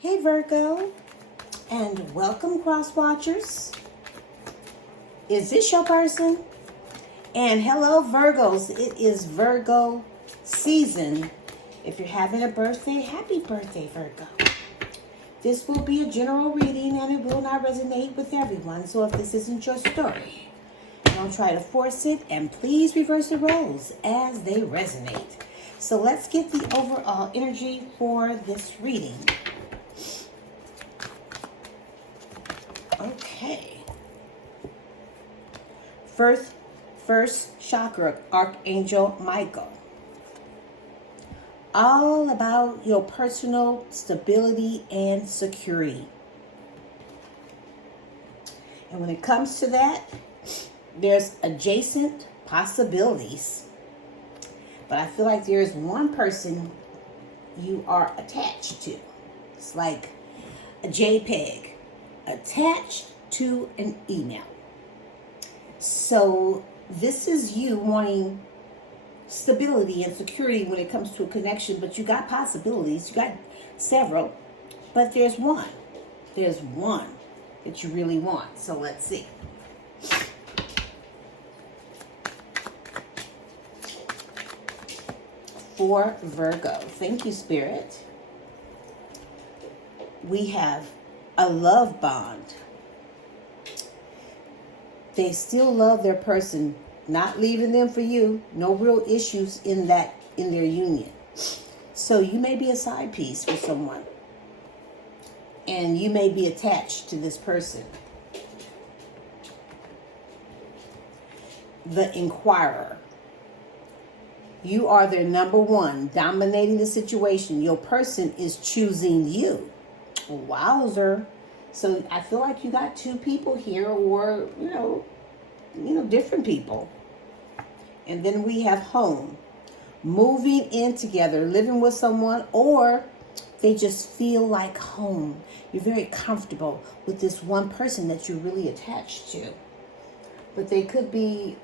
Hey Virgo, and welcome cross watchers. Is this your person? And hello Virgos, it is Virgo season. If you're having a birthday, happy birthday Virgo. This will be a general reading and it will not resonate with everyone. So if this isn't your story, don't try to force it, and please reverse the roles as they resonate. So let's get the overall energy for this reading. Okay. First chakra, Archangel Michael. All about your personal stability and security. And when it comes to that, there's adjacent possibilities. But I feel like there's one person you are attached to. It's like a JPEG attached to an email. So this is you wanting stability and security when it comes to a connection, but you got possibilities, you got several, but there's one that you really want. So let's see. For Virgo, thank you, Spirit. We have a love bond. They still love their person, not leaving them for you. No real issues in their union. So you may be a side piece for someone, and you may be attached to this person. The Inquirer. You are their number one, dominating the situation. Your person is choosing you. Wowzer. So I feel like you got two people here, or, different people. And then we have home. Moving in together, living with someone, or they just feel like home. You're very comfortable with this one person that you're really attached to. But they could be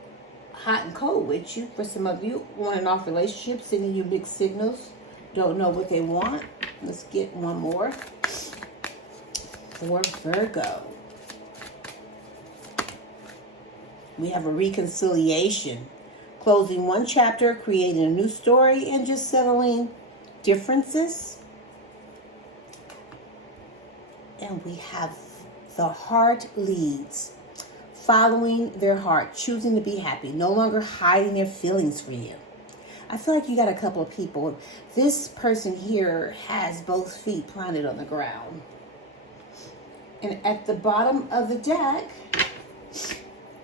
hot and cold with you. For some of you, on and off relationships, sending you mixed signals. Don't know what they want. Let's get one more. For Virgo, we have a reconciliation. Closing one chapter, creating a new story, and just settling differences. And we have the heart leads. Following their heart, choosing to be happy, no longer hiding their feelings for you. I feel like you got a couple of people. This person here has both feet planted on the ground. And at the bottom of the deck,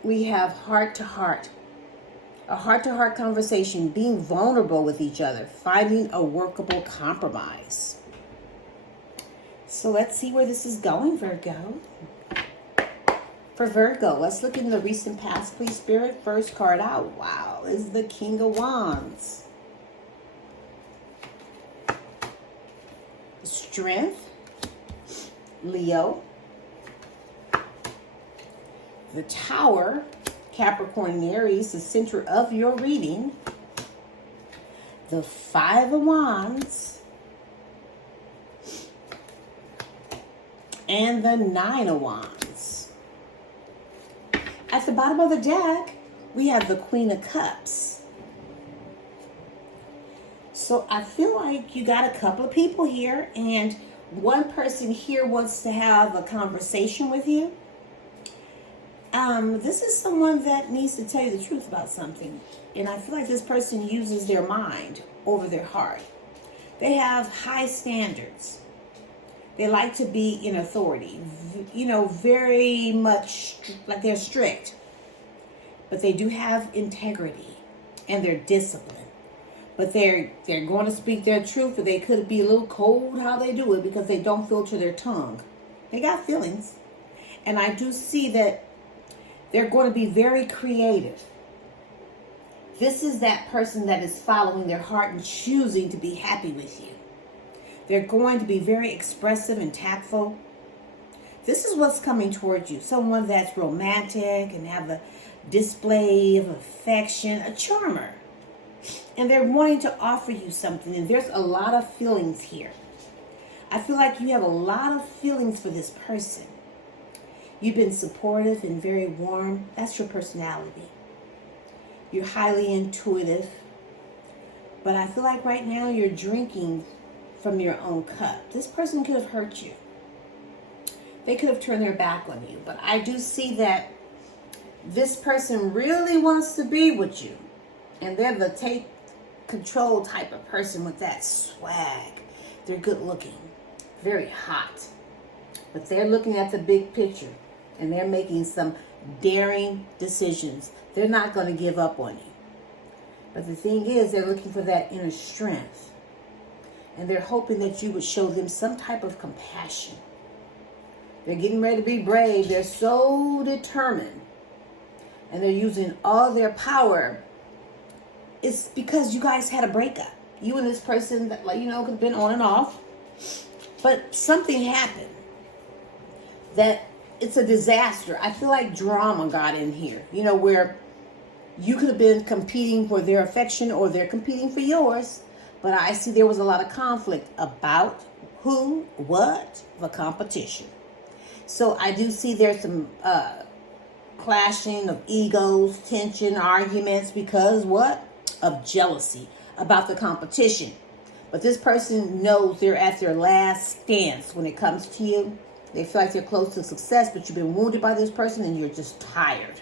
we have heart to heart. A heart-to-heart conversation, being vulnerable with each other, finding a workable compromise. So let's see where this is going, Virgo. For Virgo, let's look into the recent past, please, Spirit. First card out, wow, is the King of Wands. Strength, Leo. The Tower, Capricorn and Aries, the center of your reading. The Five of Wands. And the Nine of Wands. At the bottom of the deck, we have the Queen of Cups. So I feel like you got a couple of people here, and one person here wants to have a conversation with you. This is someone that needs to tell you the truth about something. And I feel like this person uses their mind over their heart. They have high standards. They like to be in authority. Very much like they're strict. But they do have integrity and they're disciplined. But they're going to speak their truth, or they could be a little cold how they do it because they don't filter their tongue. They got feelings. And I do see that they're going to be very creative. This is that person that is following their heart and choosing to be happy with you. They're going to be very expressive and tactful. This is what's coming towards you. Someone that's romantic and have a display of affection, a charmer. And they're wanting to offer you something. And there's a lot of feelings here. I feel like you have a lot of feelings for this person. You've been supportive and very warm. That's your personality. You're highly intuitive. But I feel like right now you're drinking from your own cup. This person could have hurt you. They could have turned their back on you. But I do see that this person really wants to be with you. And they're the take control type of person with that swag. They're good looking. Very hot. But they're looking at the big picture. And they're making some daring decisions. They're not going to give up on you. But the thing is, they're looking for that inner strength. And they're hoping that you would show them some type of compassion. They're getting ready to be brave. They're so determined. And they're using all their power. It's because you guys had a breakup. You and this person that, like, could have been on and off. But something happened that it's a disaster. I feel like drama got in here. Where you could have been competing for their affection or they're competing for yours. But I see there was a lot of conflict about who, what, the competition. So I do see there's some clashing of egos, tension, arguments because what? Of jealousy about the competition. But this person knows they're at their last stance when it comes to you. They feel like they're close to success, but you've been wounded by this person and you're just tired.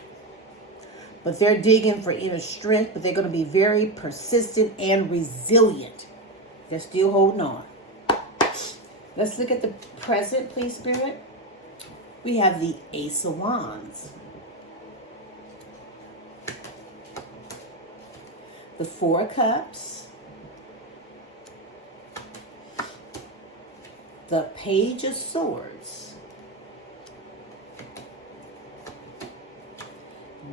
But they're digging for inner strength, but they're going to be very persistent and resilient. They're still holding on. Let's look at the present, please, Spirit. We have the Ace of Wands. The Four of Cups. The Page of Swords.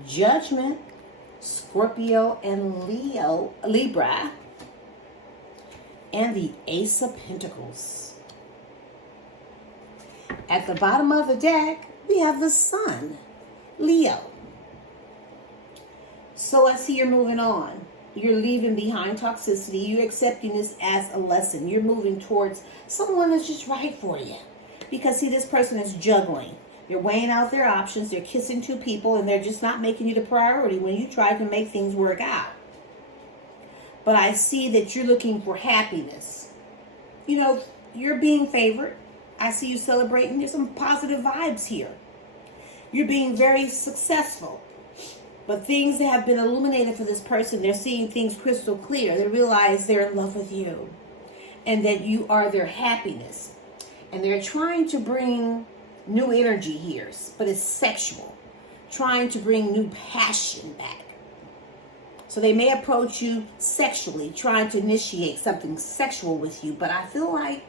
Judgment, Scorpio and Libra. And the Ace of Pentacles. At the bottom of the deck, we have the Sun, Leo. So I see you're moving on. You're leaving behind toxicity. You're accepting this as a lesson. You're moving towards someone that's just right for you. Because, see, this person is juggling. They're weighing out their options. They're kissing two people, and they're just not making you the priority when you try to make things work out. But I see that you're looking for happiness. You're being favored. I see you celebrating. There's some positive vibes here. You're being very successful. But things that have been illuminated for this person, they're seeing things crystal clear. They realize they're in love with you. And that you are their happiness. And they're trying to bring new energy here. But it's sexual. Trying to bring new passion back. So they may approach you sexually. Trying to initiate something sexual with you. But I feel like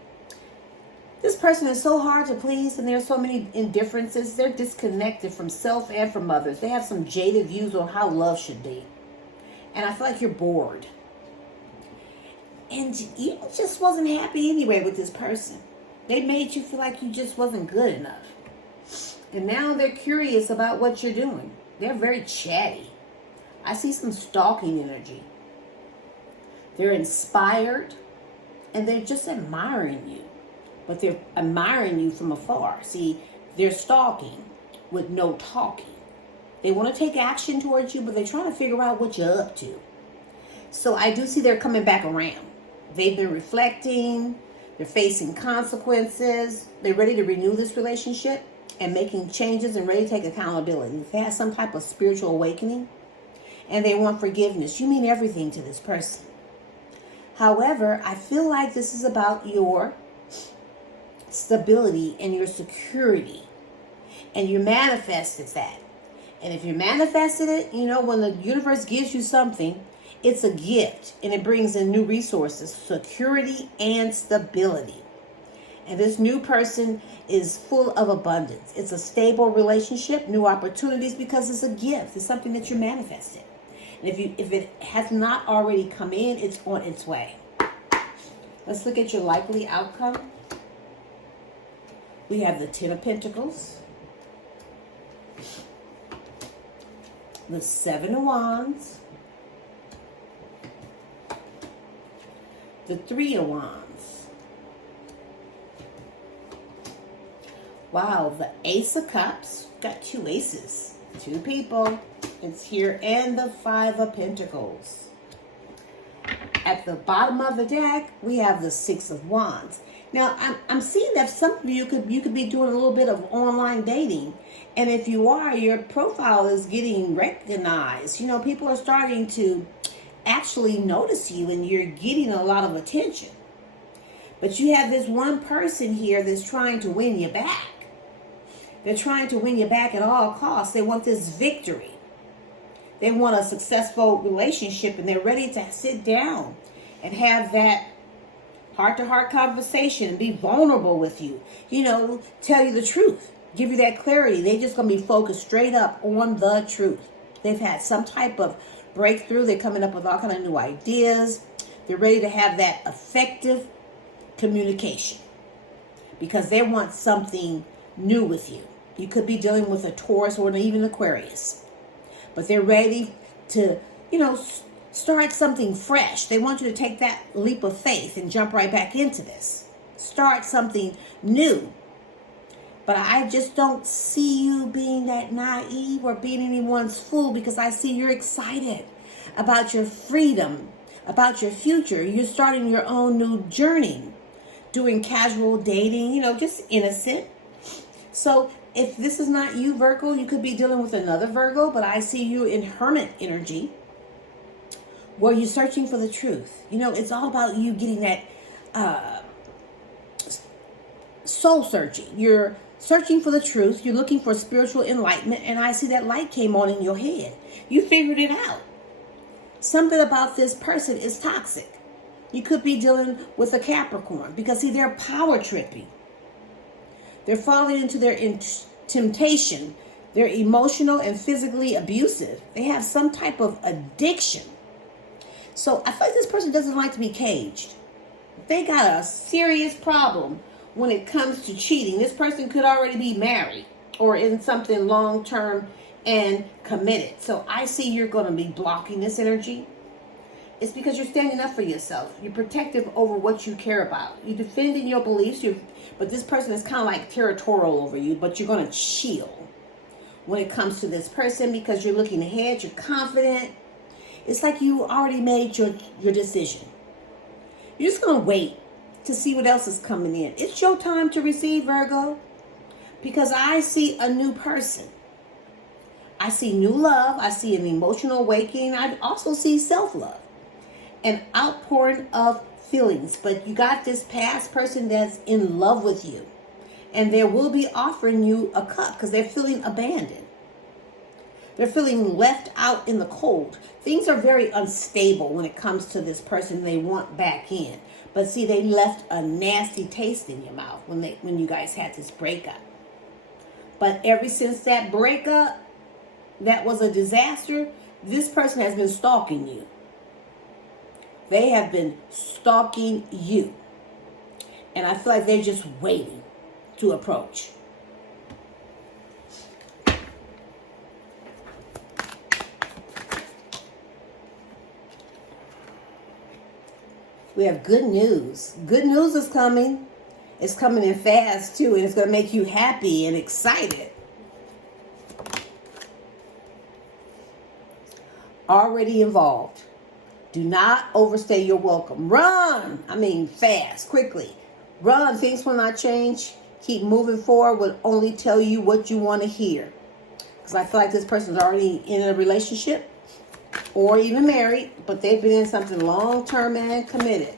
this person is so hard to please, and there's so many indifferences. They're disconnected from self and from others. They have some jaded views on how love should be. And I feel like you're bored. And you just wasn't happy anyway with this person. They made you feel like you just wasn't good enough. And now they're curious about what you're doing. They're very chatty. I see some stalking energy. They're inspired, and they're just admiring you. But they're admiring you from afar. See, they're stalking with no talking. They want to take action towards you, but they're trying to figure out what you're up to. So I do see they're coming back around. They've been reflecting. They're facing consequences. They're ready to renew this relationship and making changes and ready to take accountability. They have some type of spiritual awakening, and they want forgiveness. You mean everything to this person. However, I feel like this is about your stability and your security, and you manifested that. And if you manifested it, when the universe gives you something, it's a gift, and it brings in new resources, security and stability. And this new person is full of abundance. It's a stable relationship, new opportunities, because it's a gift. It's something that you manifested. And if it has not already come in, it's on its way. Let's look at your likely outcome. We have the Ten of Pentacles, the Seven of Wands, the Three of Wands, Wow, the Ace of Cups. Got two aces. Two people. It's here. And the Five of Pentacles. At the bottom of the deck, we have the Six of Wands. Now, I'm seeing that some of you could be doing a little bit of online dating. And if you are, your profile is getting recognized. You know, people are starting to actually notice you and you're getting a lot of attention. But you have this one person here that's trying to win you back. They're trying to win you back at all costs. They want this victory. They want a successful relationship, and they're ready to sit down and have that heart-to-heart conversation and be vulnerable with you. You know, tell you the truth. Give you that clarity. They're just going to be focused straight up on the truth. They've had some type of breakthrough. They're coming up with all kind of new ideas. They're ready to have that effective communication because they want something new with you. You could be dealing with a Taurus or even Aquarius. But they're ready to, you know, start something fresh. They want you to take that leap of faith and jump right back into this. Start something new. But I just don't see you being that naive or being anyone's fool, because I see you're excited about your freedom, about your future. You're starting your own new journey, doing casual dating, you know, just innocent. So if this is not you, Virgo, you could be dealing with another Virgo, but I see you in hermit energy where you're searching for the truth. You know, it's all about you getting that soul searching. You're searching for the truth. You're looking for spiritual enlightenment, and I see that light came on in your head. You figured it out. Something about this person is toxic. You could be dealing with a Capricorn because, see, they're power tripping. They're falling into their temptation. They're emotional and physically abusive. They have some type of addiction. So I feel like this person doesn't like to be caged. They got a serious problem when it comes to cheating. This person could already be married or in something long-term and committed. So I see you're going to be blocking this energy. It's because you're standing up for yourself. You're protective over what you care about. You're defending your beliefs. But this person is kind of like territorial over you. But you're going to chill when it comes to this person because you're looking ahead. You're confident. It's like you already made your decision. You're just going to wait to see what else is coming in. It's your time to receive, Virgo. Because I see a new person. I see new love. I see an emotional awakening. I also see self-love. An outpouring of feelings. But you got this past person that's in love with you. And they will be offering you a cup because they're feeling abandoned. They're feeling left out in the cold. Things are very unstable when it comes to this person they want back in. But see, they left a nasty taste in your mouth when you guys had this breakup. But ever since that breakup, that was a disaster, this person has been stalking you. They have been stalking you. And I feel like they're just waiting to approach. We have good news. Good news is coming. It's coming in fast too, and it's going to make you happy and excited. Already involved. Do not overstay your welcome. Run! I mean fast, quickly. Run. Things will not change. Keep moving forward. Will only tell you what you want to hear. Because I feel like this person's already in a relationship or even married, but they've been in something long-term and committed.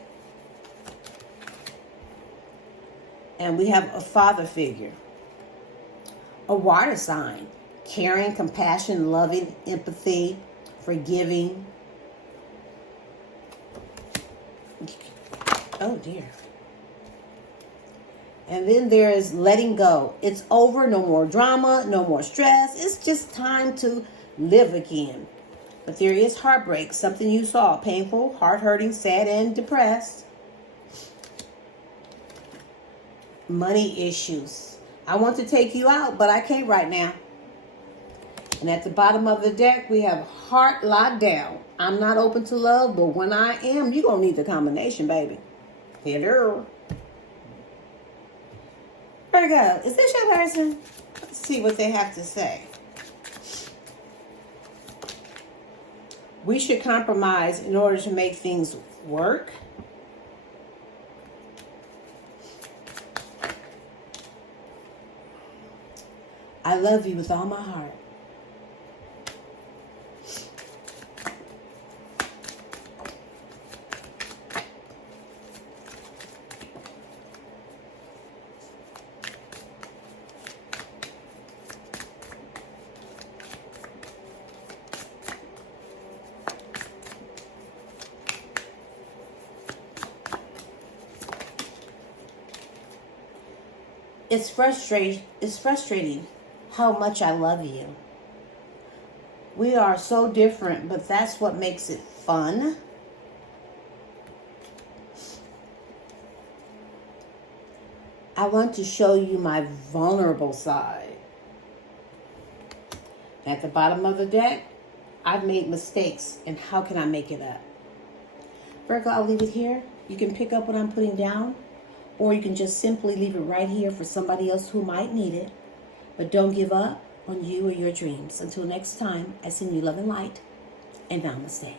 And we have a father figure. A water sign. Caring, compassion, loving, empathy, forgiving. Oh dear. And then there is letting go. It's over. No more drama. No more stress. It's just time to live again. But there is heartbreak. Something you saw. Painful, heart-hurting, sad, and depressed. Money issues. I want to take you out, but I can't right now. And at the bottom of the deck, we have heart locked down. I'm not open to love, but when I am, you're going to need the combination, baby. Hello. Virgo, is this your person? Let's see what they have to say. We should compromise in order to make things work. I love you with all my heart. It's frustrating how much I love you. We are so different, but that's what makes it fun. I want to show you my vulnerable side. At the bottom of the deck, I've made mistakes, and how can I make it up? Virgo, I'll leave it here. You can pick up what I'm putting down, or you can just simply leave it right here for somebody else who might need it. But don't give up on you or your dreams. Until next time, I send you love and light, and namaste.